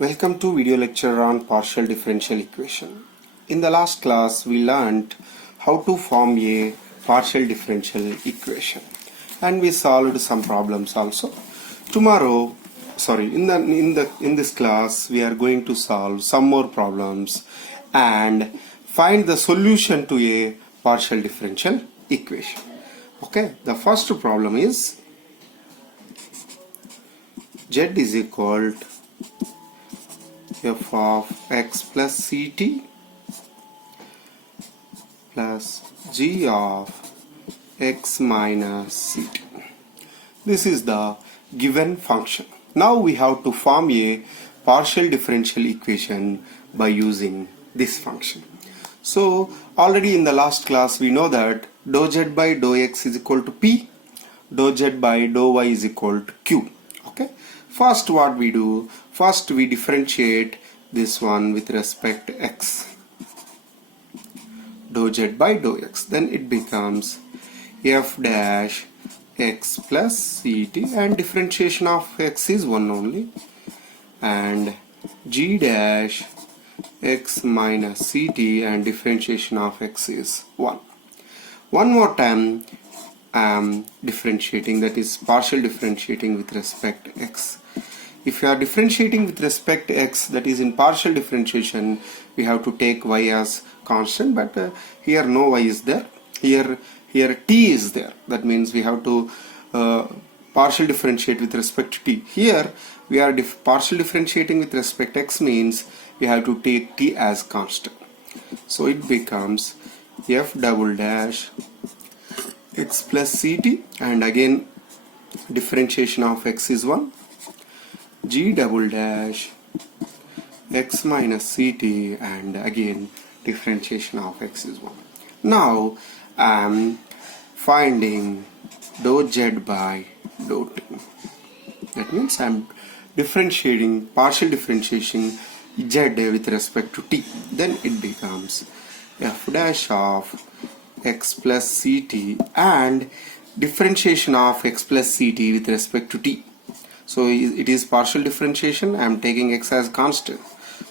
Welcome to video lecture on partial differential equation. In the last class we learned how to form a partial differential equation and we solved some problems also. In this class we are going to solve some more problems and find the solution to a partial differential equation. Okay, the first problem is z is equal to f of x plus ct plus g of x minus ct. This is the given function. Now we have to form a partial differential equation by using this function. So already in the last class we know that dou z by dou x is equal to p, dou z by dou y is equal to q. Okay. First what we do, first we differentiate this one with respect to x, dou z by dou x, then it becomes f dash x plus ct and differentiation of x is 1 only, and g dash x minus ct and differentiation of x is 1. One more time I am differentiating, that is partial differentiating with respect to x. If you are differentiating with respect to x, that is in partial differentiation, we have to take y as constant, but here no y is there. Here t is there. That means we have to partial differentiate with respect to t. Here we are partial differentiating with respect to x means we have to take t as constant. So it becomes f double dash x plus ct, and again differentiation of x is 1, g double dash x minus ct, and again differentiation of x is 1. Now I am finding dou z by dou t. That means I am differentiating, partial differentiation z with respect to t. Then it becomes f dash of x plus ct and differentiation of x plus ct with respect to t. So it is partial differentiation. I am taking x as constant.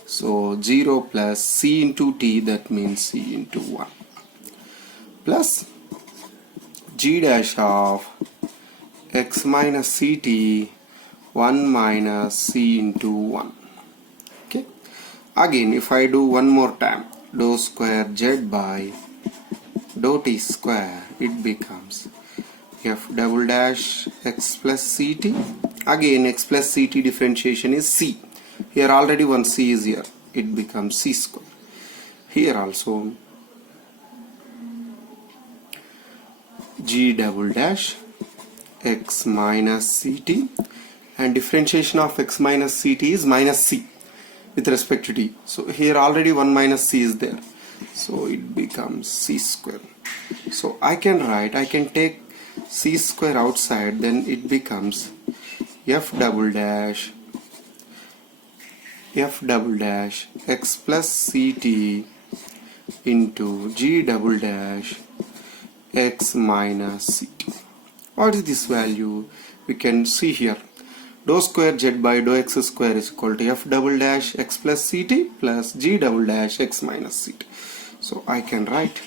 So 0 plus c into t, that means c into 1, plus g dash of x minus ct 1 minus c into 1. Okay. Again if I do one more time, dou square z by dou t square, it becomes f double dash x plus ct. Again x plus ct differentiation is c. Here already one c is here, it becomes c square. Here also g double dash x minus ct, and differentiation of x minus ct is minus c with respect to t. So here already 1 minus c is there, so it becomes c square. So I can take c square outside, then it becomes f double dash x plus ct into g double dash x minus ct. What is this value? We can see here, dou square z by dou x square is equal to f double dash x plus ct plus g double dash x minus ct. So I can write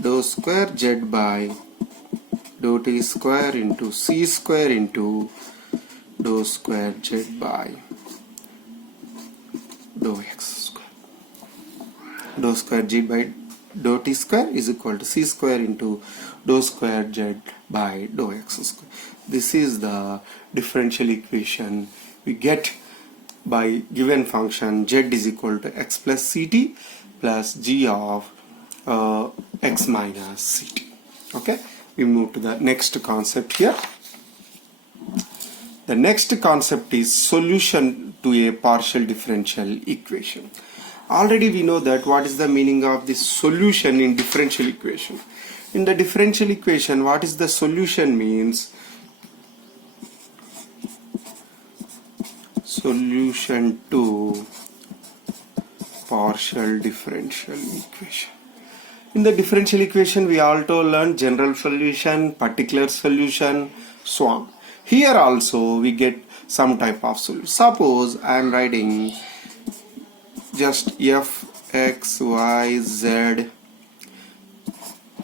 dou square z by dou t square into c square into dou square z by dou x square. Dou square z by dou t square is equal to c square into dou square z by dou x square. This is the differential equation we get by given function z is equal to x plus ct plus g of x minus ct. Okay, we move to the next concept here. The next concept is solution to a partial differential equation. Already we know that what is the meaning of this solution in differential equation. In the differential equation, what is the solution means? Solution to partial differential equation. In the differential equation we also learned general solution, particular solution, so on. Here also we get some type of solution. Suppose I am writing just f x y z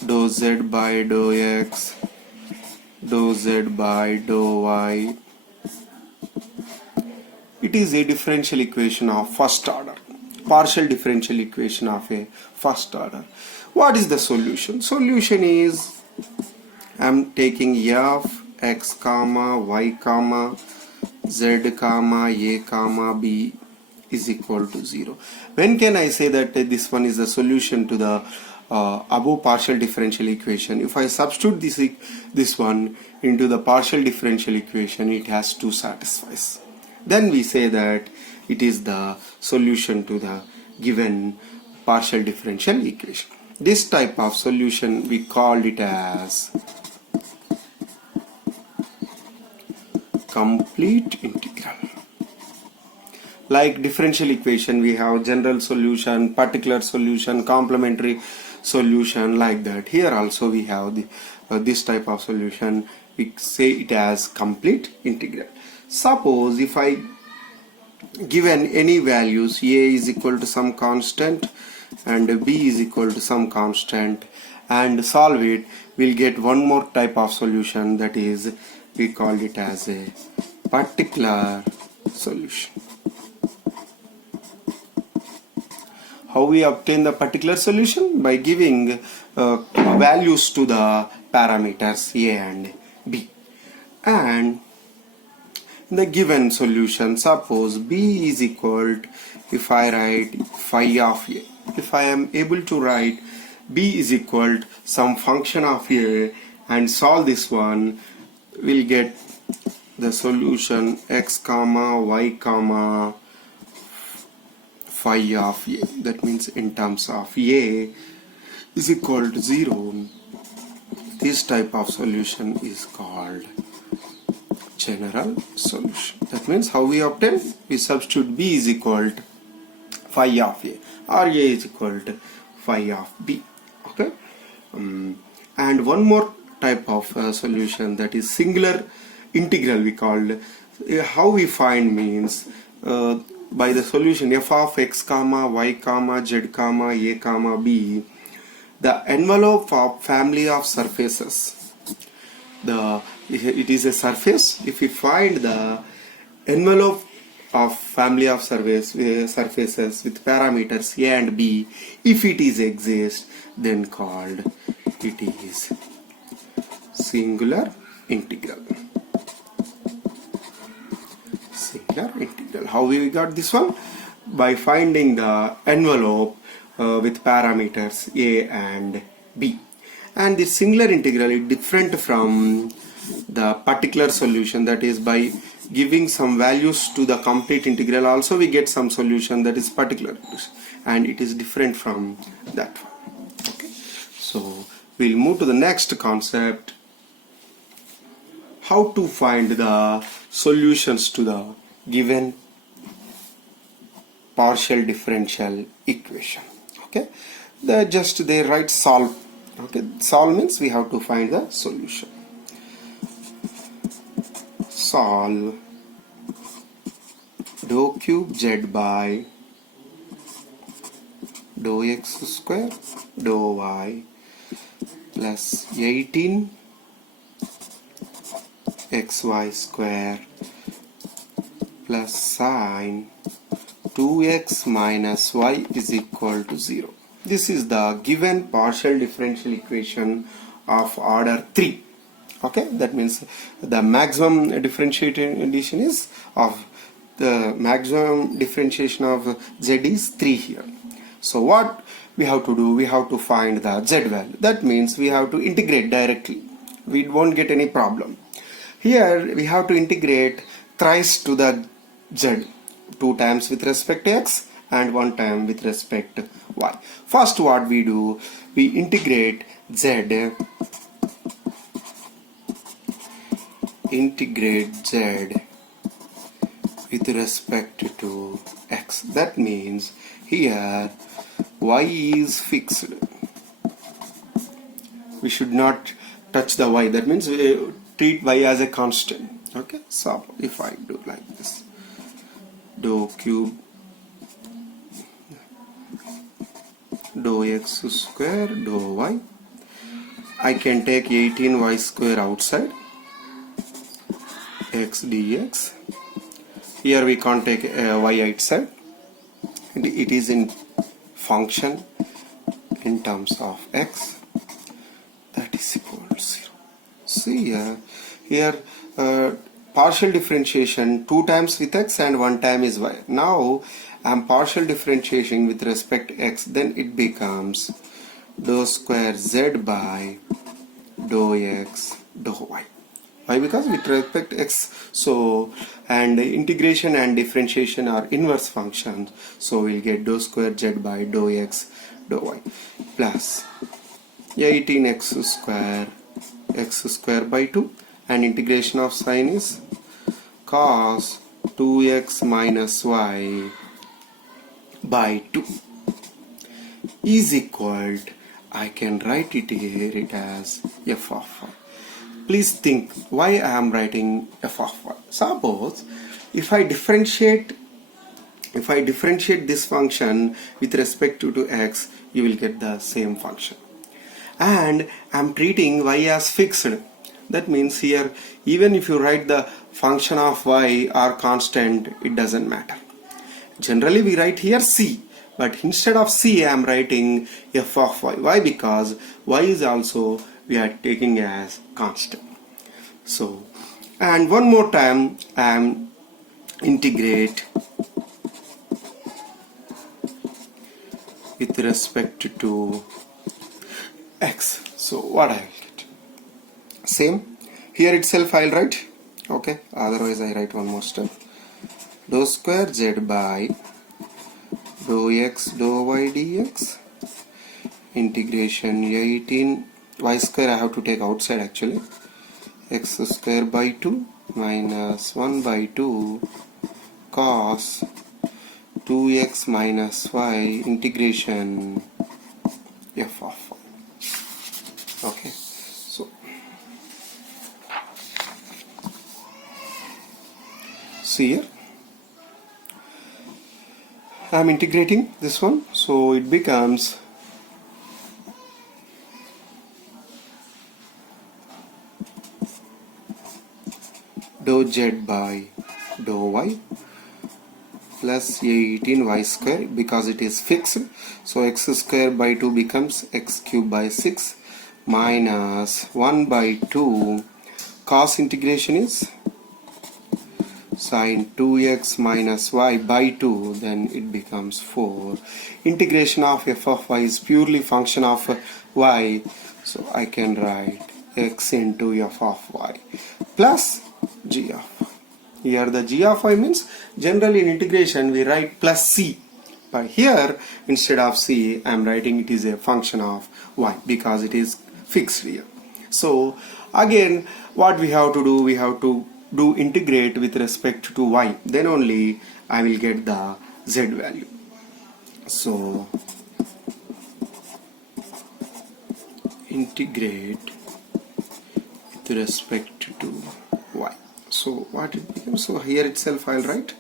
dou z by dou x dou z by dou y. It is a differential equation of first order, partial differential equation of a first order. What is the solution? Solution is I am taking f x comma y comma z comma a comma b is equal to 0. When can I say that this one is the solution to the above partial differential equation? If I substitute this one into the partial differential equation, it has two satisfies. Then we say that it is the solution to the given partial differential equation. This type of solution we called it as complete integral. Like differential equation, we have general solution, particular solution, complementary solution, like that. Here also we have this type of solution. We say it as complete integral. Suppose if I given any values, a is equal to some constant and b is equal to some constant, and solve it, we'll get one more type of solution, that is we call it as a particular solution. How we obtain the particular solution? By giving values to the parameters a and b. And in the given solution, suppose b is equal to, if I write phi of a, if I am able to write b is equal to some function of a and solve this one, we'll get the solution x comma y comma phi of a. That means in terms of a is equal to 0. This type of solution is called general solution. That means how we obtain? We substitute b is equal to phi of a or a is equal to phi of b. Okay. And one more type of solution, that is singular integral, we called. How we find means by the solution f of x comma y comma z comma a comma b, the envelope of family of surfaces. It is a surface. If we find the envelope of family of surfaces with parameters a and b, if it is exist, then called it is singular integral. Singular integral. How we got this one? By finding the envelope with parameters a and b. And the singular integral is different from the particular solution, that is by giving some values to the complete integral also we get some solution, that is particular, and it is different from that one. Okay, so we'll move to the next concept, how to find the solutions to the given partial differential equation. Okay, they write solve. Okay, solve means we have to find the solution. Solve dou cube z by dou x square dou y plus 18 xy square plus sine 2x minus y is equal to 0. This is the given partial differential equation of order 3. Okay, that means the maximum differentiation is of the maximum differentiation of z is 3 here. So what we have to do? We have to find the z value. That means we have to integrate directly. We won't get any problem. Here we have to integrate thrice to the z, 2 times with respect to x and 1 time with respect to y. First what we do, we integrate z with respect to x. That means here y is fixed. We should not touch the y. That means we treat y as a constant. Okay, so if I do like this, dou cube dou x square dou y, I can take 18y square outside, x dx. Here we can't take y outside, and it is in function in terms of x, that is equal to 0. See here partial differentiation 2 times with x and 1 time is y. Now I am partial differentiating with respect to x, then it becomes dou square z by dou x dou y. Why? Because with respect to x, so and integration and differentiation are inverse functions, so we'll get dou square z by dou x dou y plus 18x square by 2, and integration of sign is cos 2x minus y by 2 is equal to, I can write it here it as f of y. Please think why I am writing f of y. Suppose if I differentiate this function with respect to x, you will get the same function. And I am treating y as fixed. That means here even if you write the function of y or constant, it doesn't matter. Generally we write here c, but instead of c I am writing f of y. Why? Because y is also we are taking as constant. So, and one more time I am integrate with respect to x. So what I will get? Same. Here itself I will write. Okay. Otherwise I write one more step. Dou square z by dou x dou y dx. Integration 18 y square I have to take outside actually. X square by 2 minus 1 by 2 cos 2x minus y integration f of y. Okay, so see here I am integrating this one, so it becomes dou z by dou y plus 18y square, because it is fixed, so x square by 2 becomes x cube by 6 minus 1 by 2 cos integration is sin 2x minus y by 2, then it becomes 4. Integration of f of y is purely function of y, so I can write x into f of y plus g of y. Here the g of y means generally in integration we write plus c, but here instead of c I am writing it is a function of y because it is fixed here. So again what we have to do, we have to do integrate with respect to y, then only I will get the z value. So integrate with respect to y. So what it becomes, so here itself I will write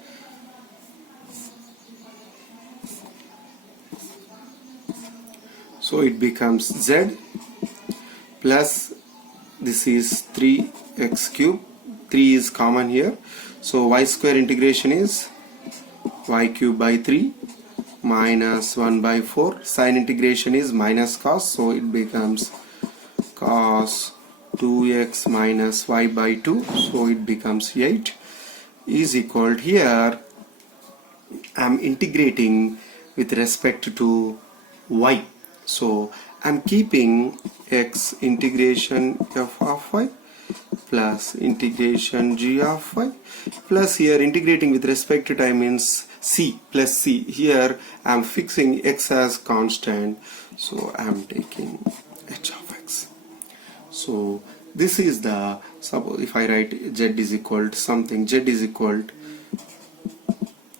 so it becomes z plus this is 3x cube, 3 is common here, so y square integration is y cube by 3 minus 1 by 4, sine integration is minus cos, so it becomes cos 2x minus y by 2, so it becomes 8 is equal to, here I am integrating with respect to y, so I am keeping x integration f of y plus integration g of y plus here integrating with respect to time means c plus c. Here I am fixing x as constant, so I am taking h of x. So this is the, suppose if I write z is equal to something, z is equal to,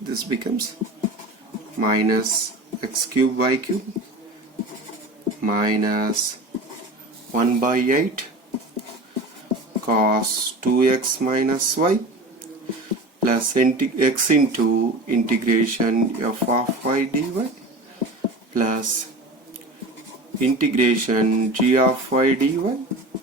this becomes minus x cube y cube minus 1 by 8 cos 2x minus y plus x into integration f of y dy plus integration g of y dy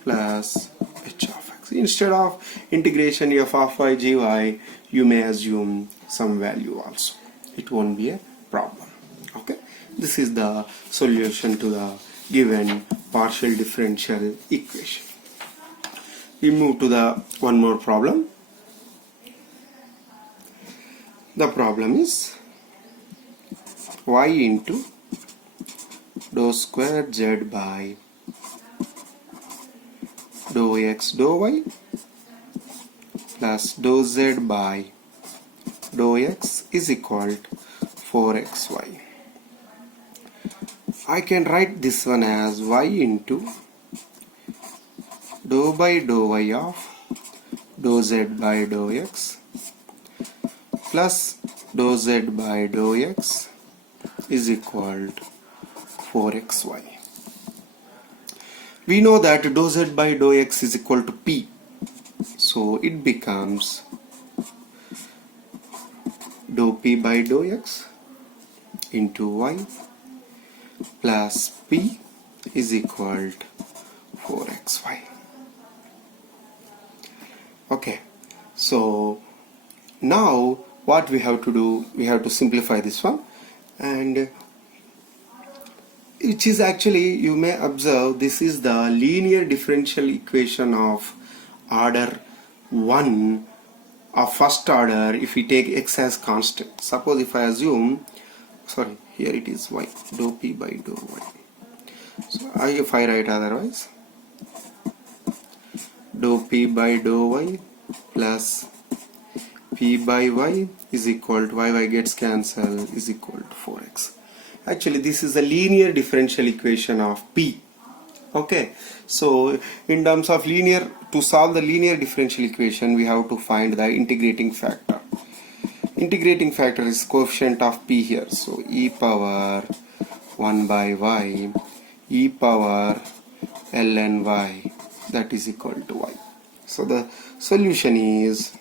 plus h of x. Instead of integration f of y gy, you may assume some value also. It won't be a problem. Okay, this is the solution to the given partial differential equation. We move to the one more problem. The problem is y into dou square z by dou x dou y plus dou z by dou x is equal to 4xy. I can write this one as y into dou by dou y of dou z by dou x plus dou z by dou x is equal to 4xy. We know that dou z by dou x is equal to p, so it becomes dou p by dou x into y plus p is equal to 4xy. Okay, so now what we have to do, we have to simplify this one, and which is actually, you may observe, this is the linear differential equation of order 1 of first order if we take x as constant. Suppose if I assume, sorry, here it is y, dou p by dou y. So if I write otherwise, dou p by dou y plus p by y is equal to y gets cancelled is equal to 4x. Actually this is a linear differential equation of p. Okay, so in terms of linear, to solve the linear differential equation we have to find the integrating factor. Integrating factor is coefficient of p here, so e power 1 by y e power ln y, that is equal to y. So the solution is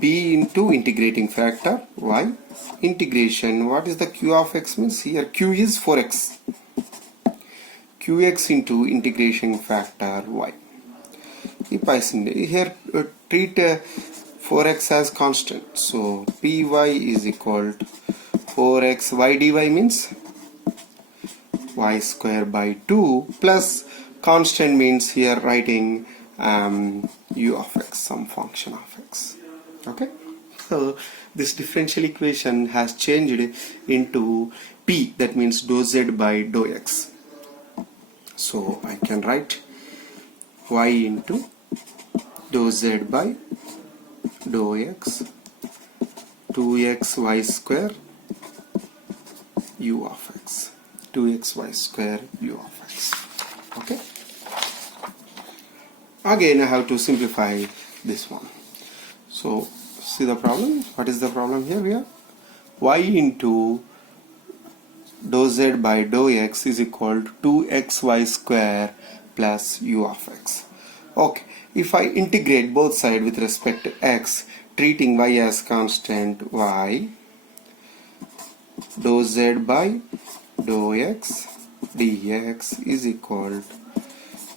p into integrating factor y integration, what is the q of x means, here q is 4x, qx into integration factor y. If I here treat 4x as constant, so py is equal to 4x y dy means y square by 2 plus constant means here writing u of x, some function of x. Okay, so this differential equation has changed into p, that means dou z by dou x. So I can write y into dou z by dou x 2x y square u of x, 2x y square u of x. Okay, again I have to simplify this one. So see the problem. What is the problem here? We have y into dou z by dou x is equal to 2xy square plus u of x. Okay, if I integrate both sides with respect to x, treating y as constant, y dou z by dou x dx is equal to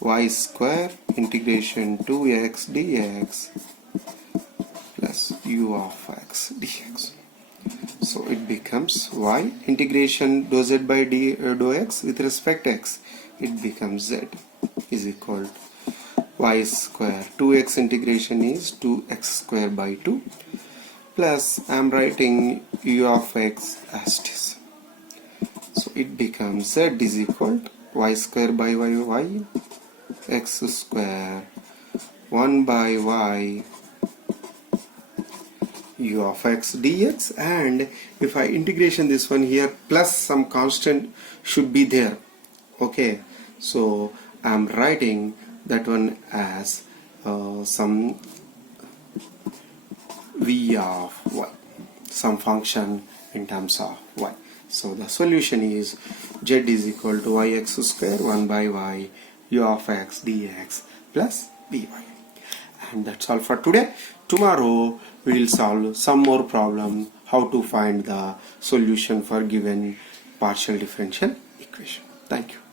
y square integration 2x dx plus u of x dx. So it becomes y integration dou z by dou x with respect to x, it becomes z is equal to y square, 2x integration is 2x square by 2 plus I am writing u of x as it is. So it becomes z is equal to y square by y x square 1 by y u of x dx, and if I integration this one here plus some constant should be there. Okay, so I am writing that one as some v of y, some function in terms of y. So the solution is z is equal to yx square 1 by y u of x dx plus by. And that's all for today. Tomorrow we will solve some more problem, how to find the solution for given partial differential equation. Thank you.